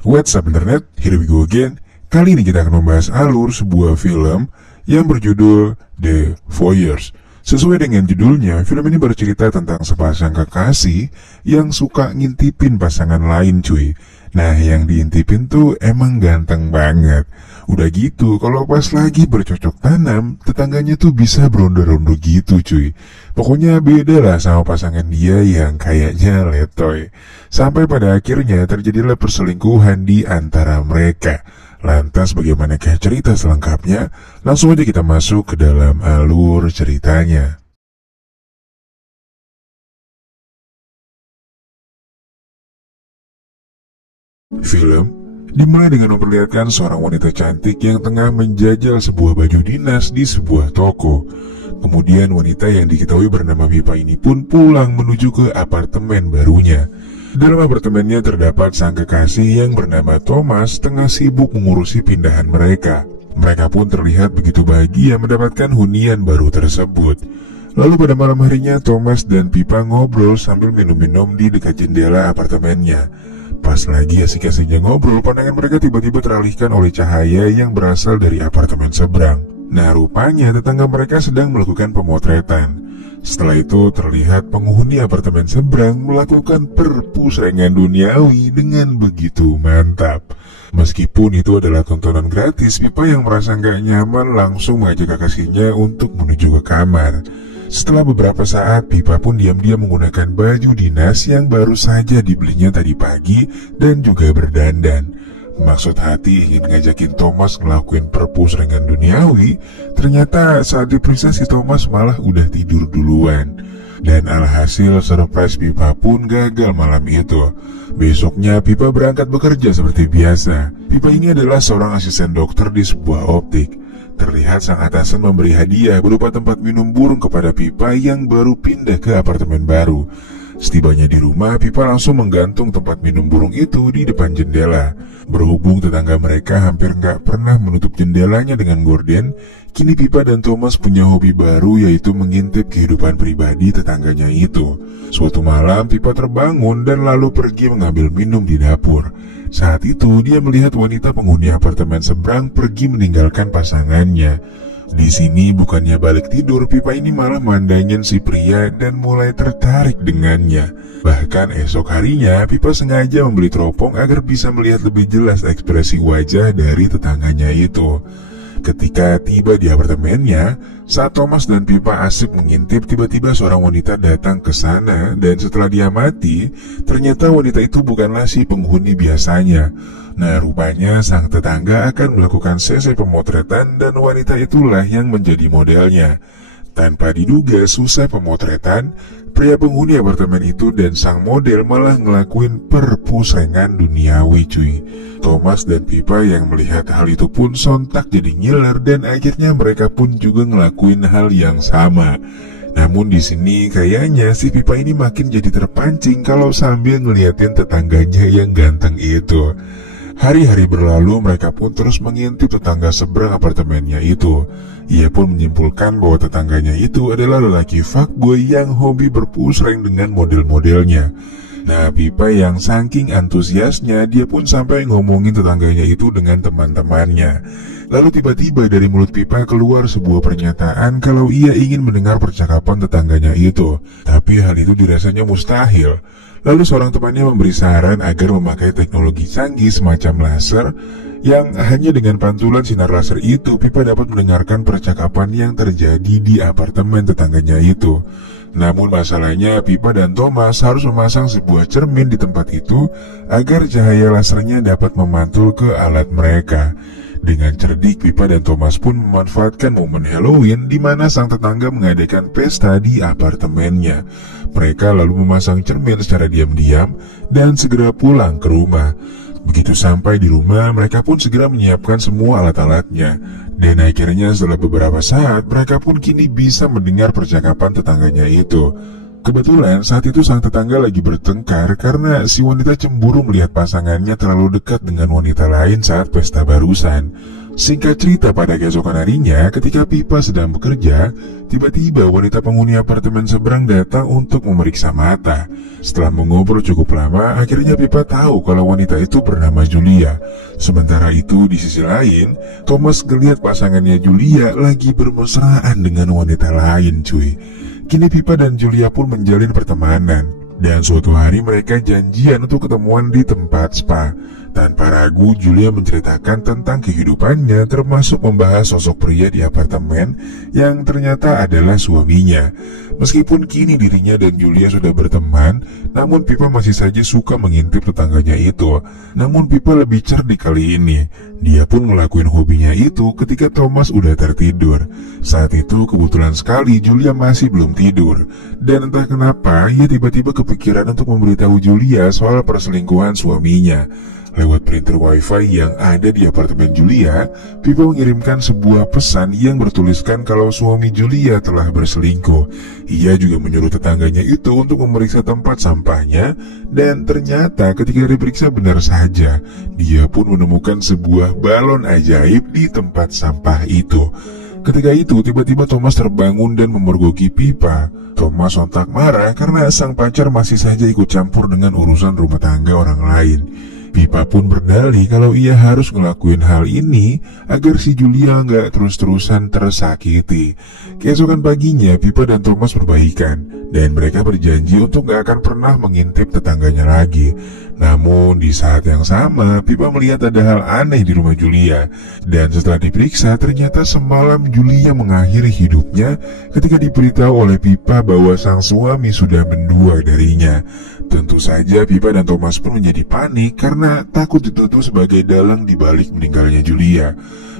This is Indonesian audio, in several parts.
What's up internet, here we go again. Kali ini kita akan membahas alur sebuah film yang berjudul The Voyeurs. Sesuai dengan judulnya, film ini bercerita tentang sepasang kekasih yang suka ngintipin pasangan lain cuy. Nah, yang diintipin tuh emang ganteng banget. Udah gitu, kalau pas lagi bercocok tanam, tetangganya tuh bisa berondo-rondo gitu cuy. Pokoknya beda lah sama pasangan dia yang kayaknya letoy. Sampai pada akhirnya terjadilah perselingkuhan di antara mereka. Lantas bagaimanakah cerita selengkapnya? Langsung aja kita masuk ke dalam alur ceritanya. Film dimulai dengan memperlihatkan seorang wanita cantik yang tengah menjajal sebuah baju dinas di sebuah toko. Kemudian wanita yang diketahui bernama Pipa ini pun pulang menuju ke apartemen barunya. Dalam apartemennya terdapat sang kekasih yang bernama Thomas tengah sibuk mengurusi pindahan mereka. Mereka pun terlihat begitu bahagia mendapatkan hunian baru tersebut. Lalu pada malam harinya Thomas dan Pipa ngobrol sambil minum-minum di dekat jendela apartemennya. Pas lagi asik-asiknya ngobrol, pandangan mereka tiba-tiba teralihkan oleh cahaya yang berasal dari apartemen seberang. Nah, rupanya tetangga mereka sedang melakukan pemotretan. Setelah itu terlihat penghuni apartemen seberang melakukan perpusrengan duniawi dengan begitu mantap. Meskipun itu adalah tontonan gratis, Pipa yang merasa nggak nyaman langsung mengajak kekasihnya untuk menuju ke kamar. Setelah beberapa saat, Pipa pun diam-diam menggunakan baju dinas yang baru saja dibelinya tadi pagi dan juga berdandan. Maksud hati ingin ngajakin Thomas ngelakuin perpusrengan duniawi, ternyata saat diperiksa si Thomas malah udah tidur duluan. Dan alhasil surprise Pipa pun gagal malam itu. Besoknya Pipa berangkat bekerja seperti biasa. Pipa ini adalah seorang asisten dokter di sebuah optik. Terlihat sang atasan memberi hadiah berupa tempat minum burung kepada Pipa yang baru pindah ke apartemen baru. Setibanya di rumah, Pipa langsung menggantung tempat minum burung itu di depan jendela. Berhubung tetangga mereka hampir nggak pernah menutup jendelanya dengan gorden, kini Pipa dan Thomas punya hobi baru, yaitu mengintip kehidupan pribadi tetangganya itu. Suatu malam, Pipa terbangun dan lalu pergi mengambil minum di dapur. Saat itu, dia melihat wanita penghuni apartemen seberang pergi meninggalkan pasangannya. Di sini bukannya balik tidur, Pipa ini malah mandangin si pria dan mulai tertarik dengannya. Bahkan esok harinya, Pipa sengaja membeli teropong agar bisa melihat lebih jelas ekspresi wajah dari tetangganya itu. Ketika tiba di apartemennya, saat Thomas dan Pipa asik mengintip, tiba-tiba seorang wanita datang ke sana dan setelah diamati, ternyata wanita itu bukanlah si penghuni biasanya. Nah, rupanya sang tetangga akan melakukan sesi pemotretan dan wanita itulah yang menjadi modelnya. Tanpa diduga selesai pemotretan, pria penghuni apartemen itu dan sang model malah ngelakuin perpusrengan duniawi cuy. Thomas dan Pipa yang melihat hal itu pun sontak jadi ngiler dan akhirnya mereka pun juga ngelakuin hal yang sama. Namun di sini kayaknya si Pipa ini makin jadi terpancing kalau sambil ngeliatin tetangganya yang ganteng itu. Hari-hari berlalu, mereka pun terus mengintip tetangga seberang apartemennya itu. Ia pun menyimpulkan bahwa tetangganya itu adalah lelaki fuckboy yang hobi berpusreng dengan model-modelnya. Nah, Pipa yang saking antusiasnya, dia pun sampai ngomongin tetangganya itu dengan teman-temannya. Lalu tiba-tiba dari mulut Pipa keluar sebuah pernyataan kalau ia ingin mendengar percakapan tetangganya itu. Tapi hal itu dirasanya mustahil. Lalu seorang temannya memberi saran agar memakai teknologi canggih semacam laser, yang hanya dengan pantulan sinar laser itu Pipa dapat mendengarkan percakapan yang terjadi di apartemen tetangganya itu. Namun masalahnya Pipa dan Thomas harus memasang sebuah cermin di tempat itu agar cahaya lasernya dapat memantul ke alat mereka. Dengan cerdik, Pipa dan Thomas pun memanfaatkan momen Halloween di mana sang tetangga mengadakan pesta di apartemennya. Mereka lalu memasang cermin secara diam-diam dan segera pulang ke rumah. Begitu sampai di rumah, mereka pun segera menyiapkan semua alat-alatnya. Dan akhirnya setelah beberapa saat, mereka pun kini bisa mendengar percakapan tetangganya itu. Kebetulan saat itu sang tetangga lagi bertengkar karena si wanita cemburu melihat pasangannya terlalu dekat dengan wanita lain saat pesta barusan. Singkat cerita, pada keesokan harinya ketika Pipa sedang bekerja, tiba-tiba wanita penghuni apartemen seberang datang untuk memeriksa mata. Setelah mengobrol cukup lama, akhirnya Pipa tahu kalau wanita itu bernama Julia. Sementara itu di sisi lain, Thomas ngeliat pasangannya Julia lagi bermesraan dengan wanita lain, cuy. Kini Pipa dan Julia pun menjalin pertemanan. Dan suatu hari mereka janjian untuk ketemuan di tempat spa. Tanpa ragu, Julia menceritakan tentang kehidupannya, termasuk membahas sosok pria di apartemen yang ternyata adalah suaminya. Meskipun kini dirinya dan Julia sudah berteman, namun Pipa masih saja suka mengintip tetangganya itu. Namun Pipa lebih cerdik kali ini. Dia pun ngelakuin hobinya itu ketika Thomas udah tertidur. Saat itu kebetulan sekali Julia masih belum tidur. Dan entah kenapa ia tiba-tiba kepikiran untuk memberitahu Julia soal perselingkuhan suaminya. Lewat printer wifi yang ada di apartemen Julia, Pipa mengirimkan sebuah pesan yang bertuliskan kalau suami Julia telah berselingkuh. Ia juga menyuruh tetangganya itu untuk memeriksa tempat sampahnya, dan ternyata ketika diperiksa benar saja, dia pun menemukan sebuah balon ajaib di tempat sampah itu. Ketika itu tiba-tiba Thomas terbangun dan memergoki Pipa. Thomas sontak marah karena sang pacar masih saja ikut campur dengan urusan rumah tangga orang lain. Pipa pun berdalih kalau ia harus ngelakuin hal ini agar si Julia nggak terus-terusan tersakiti. Keesokan paginya Pipa dan Thomas berbaikan dan mereka berjanji untuk nggak akan pernah mengintip tetangganya lagi. Namun di saat yang sama Pipa melihat ada hal aneh di rumah Julia. Dan setelah diperiksa ternyata semalam Julia mengakhiri hidupnya ketika diberitahu oleh Pipa bahwa sang suami sudah mendua darinya. Tentu saja Pipa dan Thomas pun menjadi panik karena takut dituduh sebagai dalang di balik meninggalnya Julia.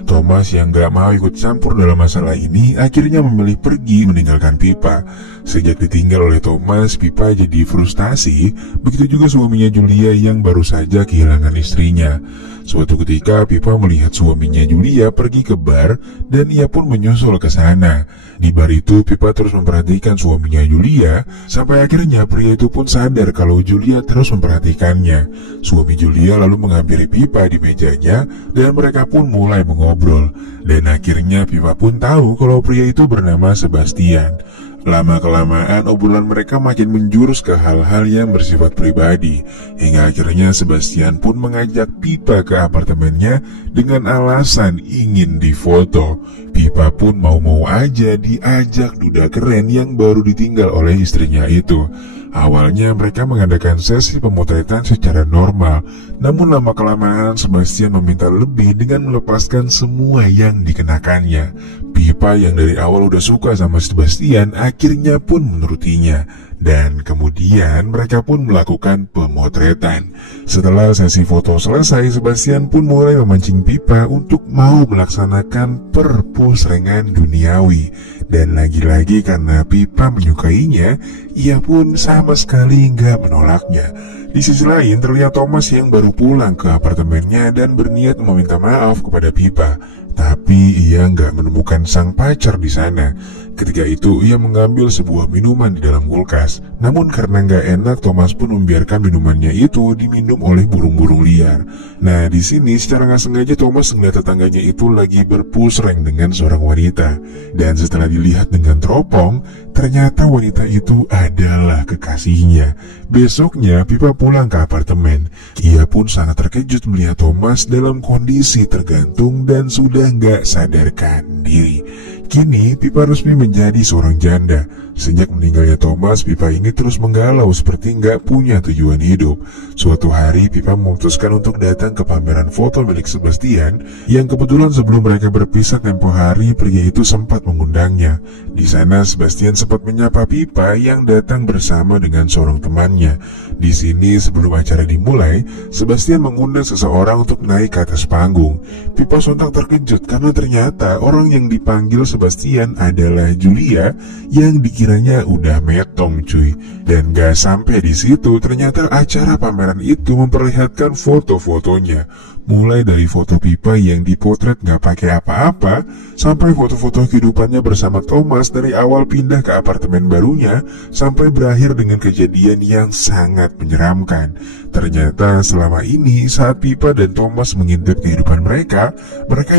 Thomas yang gak mau ikut campur dalam masalah ini akhirnya memilih pergi meninggalkan Pipa. Sejak ditinggal oleh Thomas, Pipa jadi frustasi, begitu juga suaminya Julia yang baru saja kehilangan istrinya. Suatu ketika Pipa melihat suaminya Julia pergi ke bar dan ia pun menyusul ke sana. Di bar itu Pipa terus memperhatikan suaminya Julia sampai akhirnya pria itu pun sadar kalau Julia terus memperhatikannya. Suami Julia lalu menghampiri Pipa di mejanya dan mereka pun mulai mengobrol. Dan akhirnya Pipa pun tahu kalau pria itu bernama Sebastian. Lama-kelamaan obrolan mereka makin menjurus ke hal-hal yang bersifat pribadi, hingga akhirnya Sebastian pun mengajak Pipa ke apartemennya dengan alasan ingin difoto. Pipa pun mau-mau aja diajak duda keren yang baru ditinggal oleh istrinya itu. Awalnya mereka mengadakan sesi pemotretan secara normal, namun lama-kelamaan Sebastian meminta lebih dengan melepaskan semua yang dikenakannya. Pipa yang dari awal udah suka sama Sebastian akhirnya pun menurutinya. Dan kemudian mereka pun melakukan pemotretan. Setelah sesi foto selesai, Sebastian pun mulai memancing Pipa untuk mau melaksanakan perpusrengan duniawi. Dan lagi-lagi karena Pipa menyukainya, ia pun sama sekali nggak menolaknya. Di sisi lain terlihat Thomas yang baru pulang ke apartemennya dan berniat meminta maaf kepada Pipa. Tapi ia nggak menemukan sang pacar di sana. Ketika itu ia mengambil sebuah minuman di dalam kulkas. Namun karena nggak enak, Thomas pun membiarkan minumannya itu diminum oleh burung-burung liar. Nah di sini secara nggak sengaja Thomas melihat tetangganya itu lagi berpusreng dengan seorang wanita. Dan setelah dilihat dengan teropong, ternyata wanita itu adalah kekasihnya. Besoknya Pipa pulang ke apartemen. Ia pun sangat terkejut melihat Thomas dalam kondisi tergantung dan sudah nggak sadarkan diri. Kini Pipa resmi menjadi seorang janda. Sejak meninggalnya Thomas, Pipa ini terus menggalau seperti nggak punya tujuan hidup. Suatu hari Pipa memutuskan untuk datang ke pameran foto milik Sebastian, yang kebetulan sebelum mereka berpisah tempo hari pria itu sempat mengundangnya. Di sana Sebastian sempat menyapa Pipa yang datang bersama dengan seorang temannya. Di sini sebelum acara dimulai, Sebastian mengundang seseorang untuk naik ke atas panggung. Pipa sontak terkejut karena ternyata orang yang dipanggil Sebastian adalah Julia yang dikiranya udah metong cuy. Dan gak sampai di situ, ternyata acara pameran itu memperlihatkan foto-fotonya. Mulai dari foto Pipa yang dipotret gak pakai apa-apa, sampai foto-foto kehidupannya bersama Thomas dari awal pindah ke apartemen barunya, sampai berakhir dengan kejadian yang sangat menyeramkan. Ternyata selama ini saat Pipa dan Thomas mengintip kehidupan mereka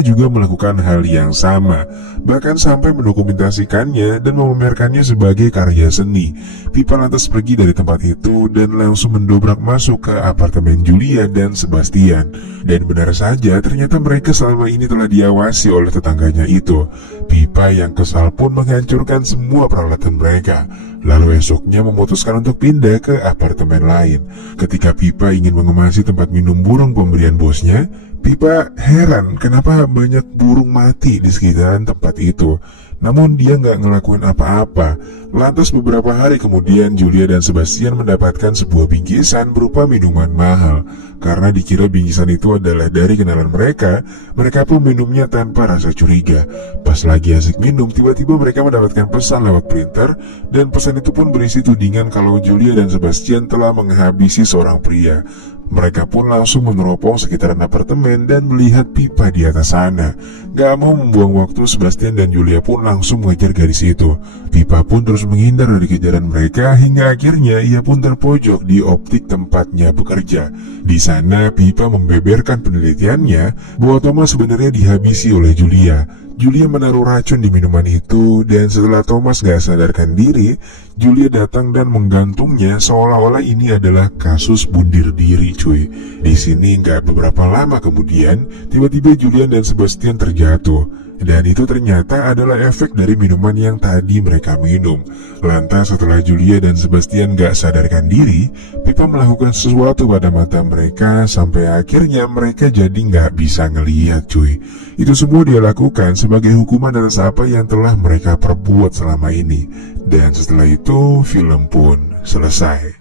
juga melakukan hal yang sama, bahkan sampai mendokumentasikannya dan memamerkannya sebagai karya seni. Pipa lantas pergi dari tempat itu dan langsung mendobrak masuk ke apartemen Julia dan Sebastian. Dan benar saja, ternyata mereka selama ini telah diawasi oleh tetangganya itu. Pipa yang kesal pun menghancurkan semua peralatan mereka. Lalu esoknya memutuskan untuk pindah ke apartemen lain. Ketika Pipa ingin mengemasi tempat minum burung pemberian bosnya, Pipa heran kenapa banyak burung mati di sekitaran tempat itu. Namun dia nggak ngelakuin apa-apa. Lantas beberapa hari kemudian Julia dan Sebastian mendapatkan sebuah bingkisan berupa minuman mahal. Karena dikira bingkisan itu adalah dari kenalan mereka pun minumnya tanpa rasa curiga. Pas lagi asik minum, tiba-tiba mereka mendapatkan pesan lewat printer, dan pesan itu pun berisi tudingan kalau Julia dan Sebastian telah menghabisi seorang pria. Mereka pun langsung meneropong sekitaran apartemen dan melihat Pipa di atas sana. Gak mau membuang waktu, Sebastian dan Julia pun langsung mengejar gadis itu. Pipa pun terus menghindar dari kejaran mereka hingga akhirnya ia pun terpojok di optik tempatnya bekerja. Di sana Pipa membeberkan penelitiannya bahwa Thomas sebenarnya dihabisi oleh Julia. Julia menaruh racun di minuman itu, dan setelah Thomas gak sadarkan diri, Julia datang dan menggantungnya seolah-olah ini adalah kasus bunuh diri, cuy. Di sini gak beberapa lama kemudian, tiba-tiba Julian dan Sebastian terjatuh. Dan itu ternyata adalah efek dari minuman yang tadi mereka minum. Lantas setelah Julia dan Sebastian gak sadarkan diri, Pipa melakukan sesuatu pada mata mereka sampai akhirnya mereka jadi gak bisa ngelihat, cuy. Itu semua dia lakukan sebagai hukuman atas apa yang telah mereka perbuat selama ini. Dan setelah itu film pun selesai.